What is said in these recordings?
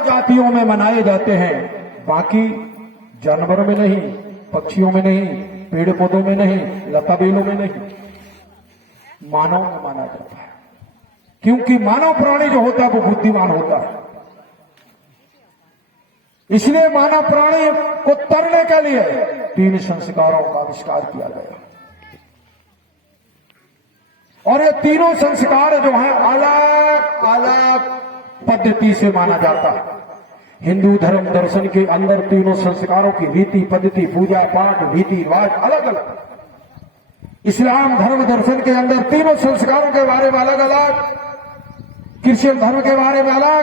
जातियों में मनाए जाते हैं, बाकी जानवरों में नहीं, पक्षियों में नहीं, पेड़ पौधों में नहीं, लता बेलों में नहीं, मानव में माना जाता है। क्योंकि मानव प्राणी जो होता है वो बुद्धिमान होता है। इसलिए मानव प्राणी को तरने के लिए 3 संस्कारों का आविष्कार किया गया। और ये तीनों संस्कार जो हैं अलग अलग पद्धति से माना जाता है। हिंदू धर्म दर्शन के अंदर तीनों संस्कारों की रीति पद्धति, पूजा पाठ, रीति रिवाज अलग अलग। इस्लाम धर्म दर्शन के अंदर तीनों संस्कारों के बारे में अलग अलग, क्रिश्चियन धर्म के बारे में अलग,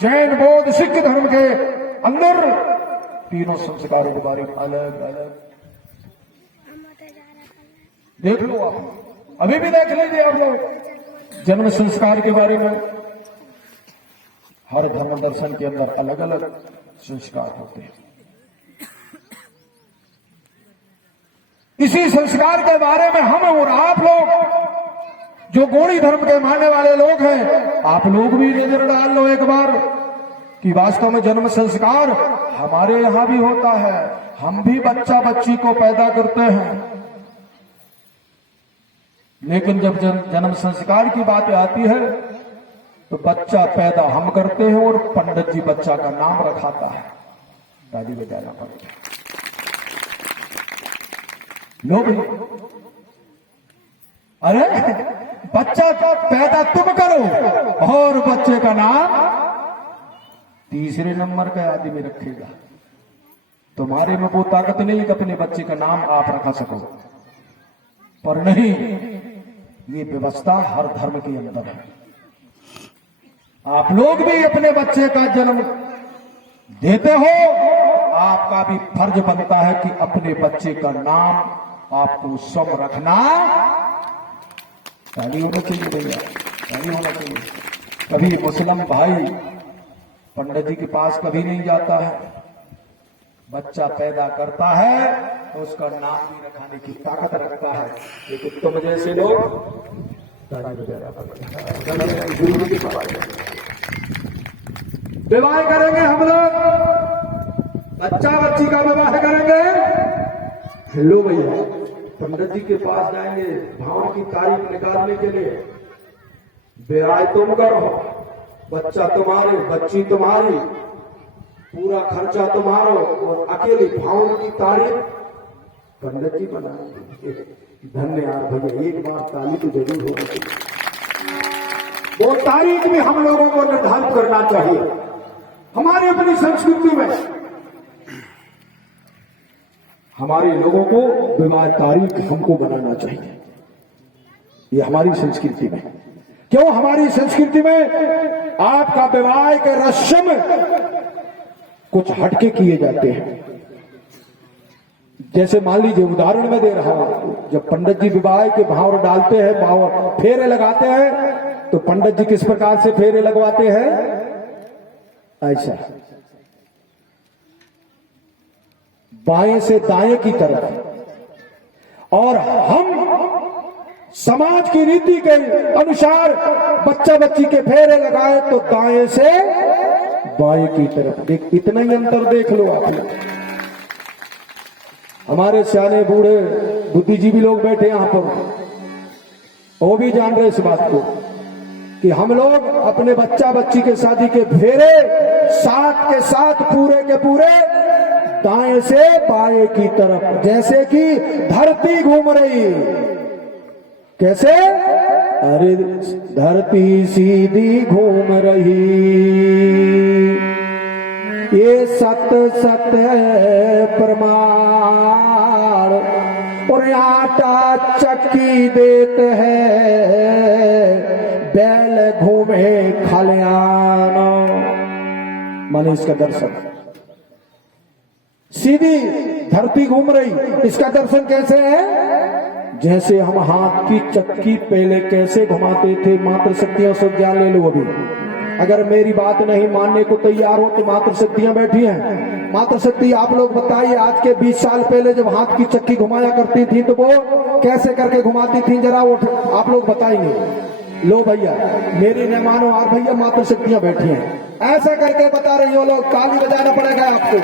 जैन बौद्ध सिख धर्म के अंदर तीनों संस्कारों के बारे में अलग अलग। देख लो आप, अभी भी देख लीजिए आप लोग जन्म संस्कार के बारे में। हर धर्म दर्शन के अंदर अलग अलग संस्कार होते हैं। इसी संस्कार के बारे में हम और आप लोग जो गौड़ी धर्म के मानने वाले लोग हैं, आप लोग भी नजर डाल लो एक बार कि वास्तव में जन्म संस्कार हमारे यहां भी होता है। हम भी बच्चा बच्ची को पैदा करते हैं, लेकिन जब जन्म संस्कार की बात आती है तो बच्चा पैदा हम करते हैं और पंडित जी बच्चा का नाम रखाता है। ताली बजाना पड़ता है। लोग अरे बच्चा का पैदा तुम करो और बच्चे का नाम तीसरे नंबर का आदमी रखेगा। तुम्हारे में वो ताकत नहीं कि अपने बच्चे का नाम आप रखा सको, पर नहीं, ये व्यवस्था हर धर्म के अंदर है। आप लोग भी अपने बच्चे का जन्म देते हो, आपका भी फर्ज बनता है कि अपने बच्चे का नाम आपको स्वयं रखना। ताली होना चाहिए भैया, ताली होना चाहिए। कभी मुस्लिम भाई पंडित जी के पास कभी नहीं जाता है, बच्चा पैदा करता है तो उसका नाम भी रखाने की ताकत रखता है। लेकिन तुम जैसे लोग विवाह करेंगे, हम लोग बच्चा बच्ची का विवाह करेंगे। हेलो भैया, पंडित जी के पास जाएंगे भाव की तारीख निकालने के लिए। विवाह तुम करो, बच्चा तुम्हारे, बच्ची तुम्हारी, पूरा खर्चा तुम्हारा, और अकेले भाव की तारीख पंडित जी बनाएंगे। धन्यवाद भैया, एक बार ताली तो जरूर होनी चाहिए। वो तारीख भी हम लोगों को निर्धारित करना चाहिए। हमारी अपनी संस्कृति में हमारे लोगों को विवाह तारीख हमको बनाना चाहिए। ये हमारी संस्कृति में, क्यों हमारी संस्कृति में आपका विवाह के रस्म कुछ हटके किए जाते हैं। जैसे मान लीजिए, उदाहरण में दे रहा हूं, जब पंडित जी विवाह के भाव डालते हैं, भाव फेरे लगाते हैं, तो पंडित जी किस प्रकार से फेरे लगवाते हैं? ऐसा, बाएं से दाएं की तरफ। और हम समाज की रीति के अनुसार बच्चा बच्ची के फेरे लगाए तो दाएं से बाएं की तरफ। इतना ही अंतर देख लो आप लोग। हमारे सियाने बूढ़े बुद्धिजीवी लोग बैठे यहां पर, वो भी जान रहे इस बात को कि हम लोग अपने बच्चा बच्ची के शादी के फेरे साथ के साथ पूरे के पूरे दाएं से बाएं की तरफ। जैसे कि धरती घूम रही, कैसे? अरे धरती सीधी घूम रही, ये सत सत प्रमाण, और आटा चक्की देते हैं, बैल घूमे खलियान। माने इसका दर्शन, सीधी धरती घूम रही, इसका दर्शन कैसे है? जैसे हम हाथ की चक्की पहले कैसे घुमाते थे, मात्र शक्तियों से ज्ञान ले लो। अभी अगर मेरी बात नहीं मानने को तैयार हो तो मात्र शक्तियां बैठी हैं। मात्र शक्ति आप लोग बताइए, आज के 20 साल पहले जब हाथ की चक्की घुमाया करती थी तो वो कैसे करके घुमाती थी, जरा वो आप लोग बताएंगे। लो भैया मेरी न मानो और भैया मातृ शक्तियां बैठी हैं, ऐसा करके बता रही हो लोग, ताली बजाना पड़ेगा आपको।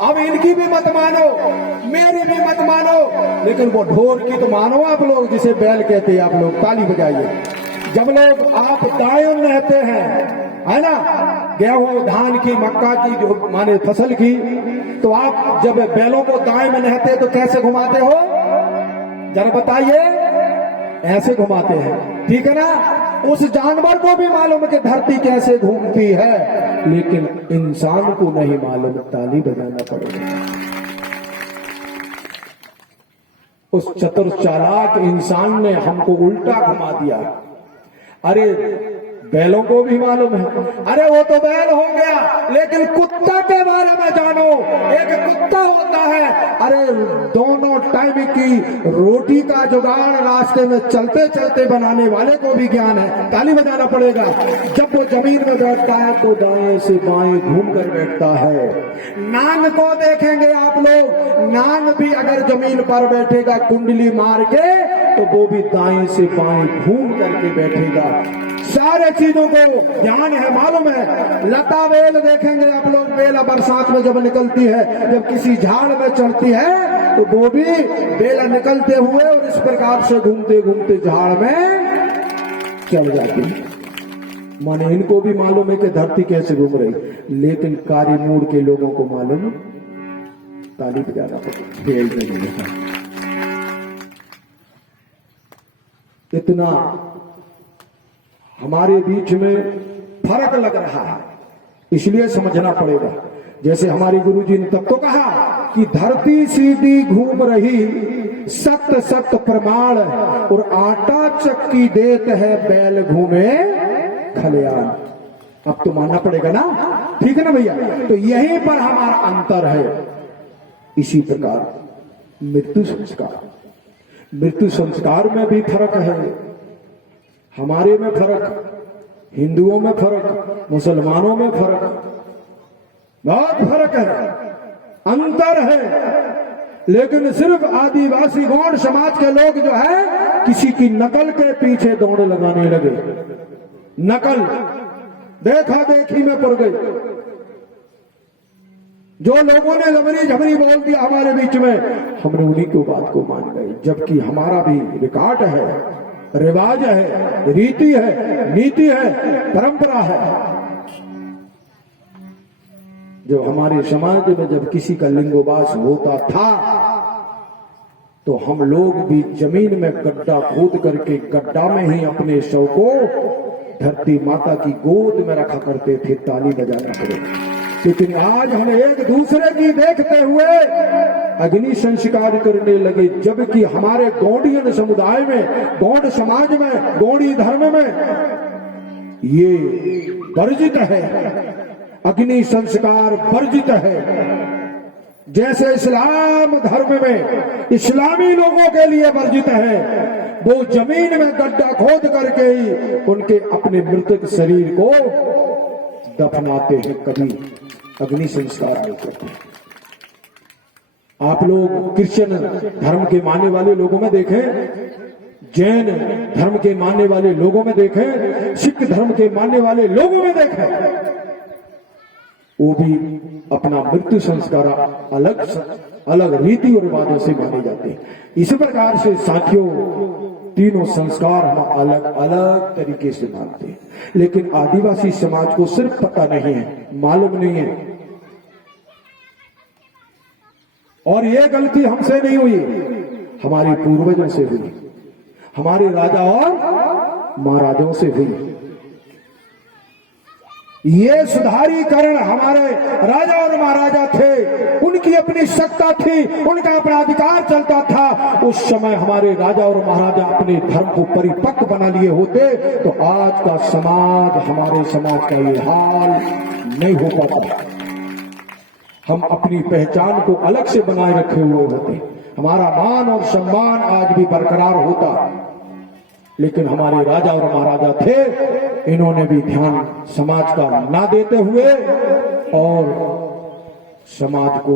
अब इनकी भी मत मानो, मेरी भी मत मानो, लेकिन वो ढोल की तो मानो आप लोग, जिसे बैल कहते हैं। आप लोग ताली बजाइए। जब लोग आप दायन रहते हैं, है ना, गेहूं धान की मक्का की जो माने फसल की, तो आप जब बैलों को दाएं में नहते तो कैसे घुमाते हो, जरा बताइए। ऐसे घुमाते हैं, ठीक है ना। उस जानवर को भी मालूम है कि धरती कैसे घूमती है, लेकिन इंसान को नहीं मालूम। ताली बजाना पड़ेगा। उस चतुर चालाक इंसान ने हमको उल्टा घुमा दिया। अरे बैलों को भी मालूम है, अरे वो तो बैल हो गया, लेकिन कुत्ता के बारे में जानो। एक कुत्ता होता है, अरे दोनों टाइम की रोटी का जुगाड़ रास्ते में चलते चलते बनाने वाले को भी ज्ञान है। ताली बजाना पड़ेगा। जब वो जमीन में बैठता है तो दाएं से बाएं घूम कर बैठता है। नाग को देखेंगे आप लोग, नाग भी अगर जमीन पर बैठेगा कुंडली मार के, तो वो भी दाएं से बाएं घूम करके बैठेगा। सारे चीजों को ज्ञान है, मालूम है। लता बेल देखेंगे आप लोग, बेला बरसात में जब निकलती है, जब किसी झाड़ में चढ़ती है, तो वो भी बेला निकलते हुए और इस प्रकार से घूमते घूमते झाड़ में चल जाती है। माने इनको भी मालूम है कि धरती कैसे घूम रही, लेकिन कार्य मूड के लोगों को मालूम। ताली बजाना पड़ेगा। इतना हमारे बीच में फर्क लग रहा है, इसलिए समझना पड़ेगा। जैसे हमारे गुरुजी ने तब तो कहा कि धरती सीधी घूम रही, सत्य सत्य प्रमाण, और आटा चक्की देत है, बैल घूमे खलियान। अब तो मानना पड़ेगा ना, ठीक है ना भैया। तो यहीं पर हमारा अंतर है। इसी प्रकार मृत्यु संस्कार, मृत्यु संस्कार में भी फर्क है। हमारे में फर्क, हिंदुओं में फर्क, मुसलमानों में फर्क, बहुत फर्क है, अंतर है। लेकिन सिर्फ आदिवासी गौड़ समाज के लोग जो है, किसी की नकल के पीछे दौड़ लगाने लगे। नकल देखा देखी में पड़ गई। जो लोगों ने लबरी झबरी बोल दिया हमारे बीच में, हमने उन्हीं की बात को मान गए, जबकि हमारा भी रिकॉर्ड है, रिवाज है, रीति है, नीति है, परंपरा है। जो हमारे समाज में जब किसी का लिंगोबास होता था, तो हम लोग भी जमीन में गड्ढा खोद करके गड्ढा में ही अपने शव को धरती माता की गोद में रखा करते थे। ताली बजाना पड़ेगा। लेकिन आज हम एक दूसरे की देखते हुए अग्नि संस्कार करने लगे, जबकि हमारे गौड़ियन समुदाय में, गौड़ समाज में, गौड़ी धर्म में ये वर्जित है। अग्नि संस्कार वर्जित है। जैसे इस्लाम धर्म में इस्लामी लोगों के लिए वर्जित है, वो जमीन में गड्ढा खोद करके ही उनके अपने मृतक शरीर को दफनाते हैं, कभी अग्नि संस्कार नहीं करते। आप लोग क्रिश्चियन धर्म के मानने वाले लोगों में देखें, जैन धर्म के मानने वाले लोगों में देखें, सिख धर्म के मानने वाले लोगों में देखें, वो भी अपना मृत्यु संस्कार अलग अलग रीति और रिवाजों से माने जाते हैं। इस प्रकार से साथियों, तीनों संस्कार हम अलग अलग तरीके से मानते हैं। लेकिन आदिवासी समाज को सिर्फ पता नहीं है, मालूम नहीं है। और ये गलती हमसे नहीं हुई, हमारे पूर्वजों से हुई, हमारे राजा और महाराजाओं से हुई। ये सुधारीकरण हमारे राजा और महाराजा थे, उनकी अपनी सत्ता थी, उनका अपना अधिकार चलता था। उस समय हमारे राजा और महाराजा अपने धर्म को परिपक्व बना लिए होते तो आज का समाज, हमारे समाज का ये हाल नहीं हो पाता। हम अपनी पहचान को अलग से बनाए रखे हुए होते, हमारा मान और सम्मान आज भी बरकरार होता। लेकिन हमारे राजा और महाराजा थे, इन्होंने भी ध्यान समाज का ना देते हुए और समाज को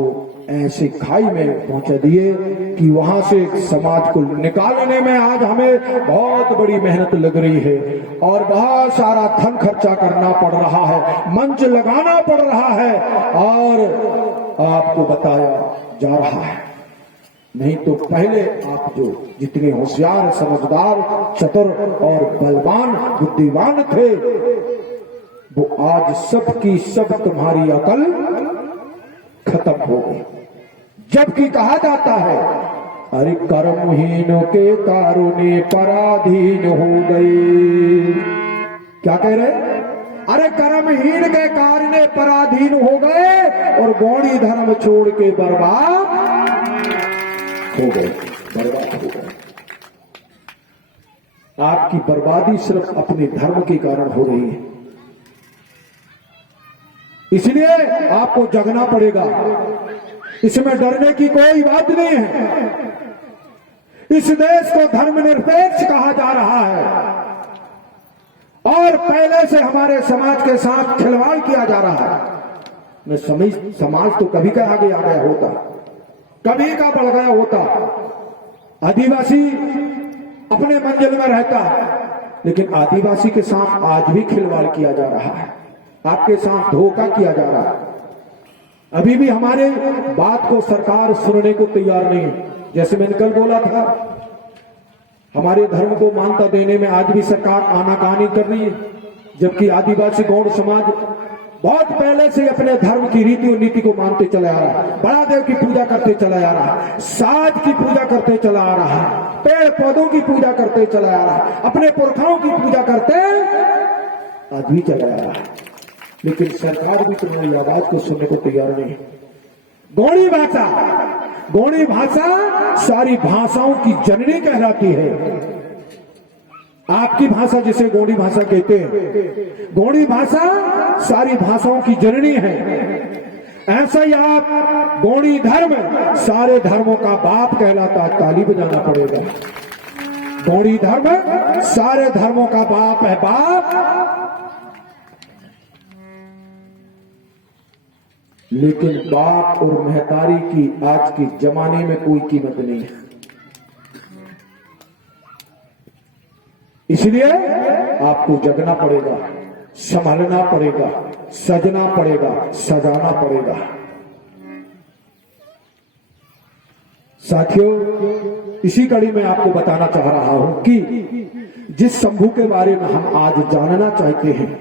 ऐसे खाई में पहुंचा दिए कि वहां से समाज को निकालने में आज हमें बहुत बड़ी मेहनत लग रही है और बहुत सारा धन खर्चा करना पड़ रहा है, मंच लगाना पड़ रहा है और आपको बताया जा रहा है। नहीं तो पहले आप जो जितने होशियार, समझदार, चतुर और बलवान, बुद्धिमान थे, वो आज सब की सब तुम्हारी अकल खत्म हो गई। जबकि कहा जाता है अरे कर्महीनों के कारुण्य पराधीन हो गए। क्या कह रहे? अरे कर्महीन के कारुण्य पराधीन हो गए और गौड़ी धर्म छोड़ के बर्बाद हो गए, बर्बाद हो गए। आपकी बर्बादी सिर्फ अपने धर्म के कारण हो रही है, इसलिए आपको जगना पड़ेगा। इसमें डरने की कोई बात नहीं है। इस देश को धर्मनिरपेक्ष कहा जा रहा है और पहले से हमारे समाज के साथ खिलवाड़ किया जा रहा है। समाज तो कभी का आगे आ गया होता, कभी का बढ़ गया होता। आदिवासी अपने मंजिल में रहता, लेकिन आदिवासी के साथ आज भी खिलवाड़ किया जा रहा है, आपके साथ धोखा किया जा रहा है। अभी भी हमारे बात को सरकार सुनने को तैयार नहीं है। जैसे मैंने कल बोला था, हमारे धर्म को मान्यता देने में आज भी सरकार आनाकानी कर रही है, जबकि आदिवासी गौड़ समाज बहुत पहले से अपने धर्म की रीति और नीति को मानते चला आ रहा है। बड़ा देव की पूजा करते चला आ रहा है, साज की पूजा करते चला आ रहा है, पेड़ पौधों की पूजा करते चला आ रहा है, अपने पुरखाओं की पूजा करते आज भी चला आ रहा है। लेकिन सरकार भी तुम्हारी आवाज को सुनने को तैयार नहीं। गौड़ी भाषा सारी भाषाओं की जननी कहलाती है। आपकी भाषा जिसे गौड़ी भाषा कहते हैं, गौड़ी भाषा सारी भाषाओं की जननी है। ऐसा ही आप गौड़ी धर्म सारे धर्मों का बाप कहलाता है। ताली बजाना पड़ेगा। गौड़ी धर्म सारे धर्मों का बाप है, बाप। लेकिन बाप और महतारी की आज के जमाने में कोई कीमत नहीं है। इसलिए आपको जगना पड़ेगा, संभालना पड़ेगा, सजना पड़ेगा, सजाना पड़ेगा। साथियों, इसी कड़ी में आपको बताना चाह रहा हूं कि जिस शंभू के बारे में हम आज जानना चाहते हैं,